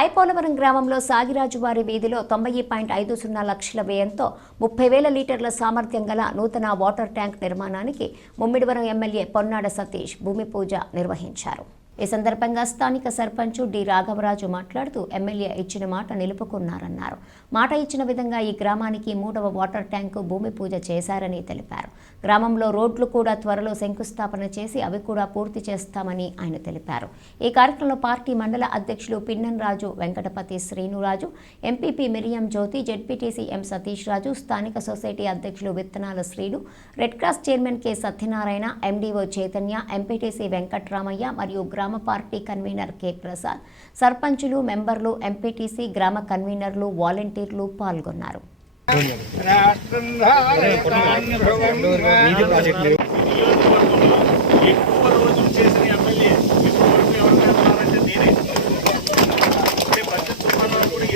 రాయపోలవరం గ్రామంలో సాగిరాజువారి వీధిలో తొంభై పాయింట్ ఐదు సున్నా లక్షల వ్యయంతో ముప్పై వేల లీటర్ల సామర్థ్యం గల నూతన వాటర్ ట్యాంక్ నిర్మాణానికి ముమ్మిడివరం ఎమ్మెల్యే పొన్నాడ సతీష్ భూమి పూజ నిర్వహించారు. ఈ సందర్భంగా స్థానిక సర్పంచ్ డి రాఘవరాజు మాట్లాడుతూ ఎమ్మెల్యే ఇచ్చిన మాట నిలుపుకున్నారన్నారు. మాట ఇచ్చిన విధంగా ఈ గ్రామానికి మూడవ వాటర్ ట్యాంకు భూమి పూజ చేశారని తెలిపారు. గ్రామంలో రోడ్లు కూడా త్వరలో శంకుస్థాపన చేసి అవి కూడా పూర్తి చేస్తామని ఆయన తెలిపారు. ఈ కార్యక్రమంలో పార్టీ మండల అధ్యక్షులు పిన్నన్ Raju Venkatapathi Srinuraju MPP Miriam Jyothi ZPTC M Satish Raju స్థానిక సొసైటీ అధ్యక్షులు విత్తనాల Srinu red cross chairman K Satyanarayana MDO Chaitanya MPTC Venkatramaiah మరియు గ్రామ పార్టీ కన్వీనర్ కె. ప్రసాద్ సర్పంచులు మెంబర్లు ఎంపీటీసీ గ్రామ కన్వీనర్లు వాలంటీర్లు పాల్గొన్నారు.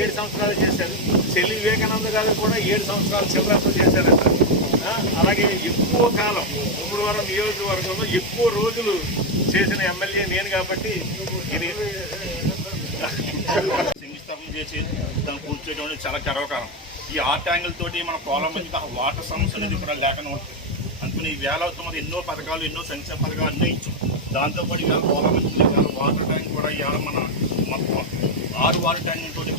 ఏడు సంవత్సరాలు చేశారు. చెల్లి వివేకానంద గారు కూడా ఏడు సంవత్సరాలు చివరితో చేశారట. అలాగే ఎక్కువ కాలం ముమ్మడివరం నియోజకవర్గంలో ఎక్కువ రోజులు చేసిన ఎమ్మెల్యే నేను కాబట్టి శంకుస్థాపన చేసి దాన్ని కూర్చోవడం అనేది చాలా గర్వకారం ఈ ఆర్ట్ యాంగిల్ తోటి మన పొలం మీద వాటర్ సమస్య అనేది కూడా లేకుండా ఉంటుంది. అందుకని ఈ వేల తొమ్మిది ఎన్నో పథకాలు ఎన్నో సంక్షేమ పథకాలు అన్నీ ఇచ్చాం. దాంతోపాటు ఇవాళ పొలం వాటర్ ట్యాంక్ కూడా ఇవాళ మన మొత్తం ఆరు వాటర్ ట్యాంక్ తోటి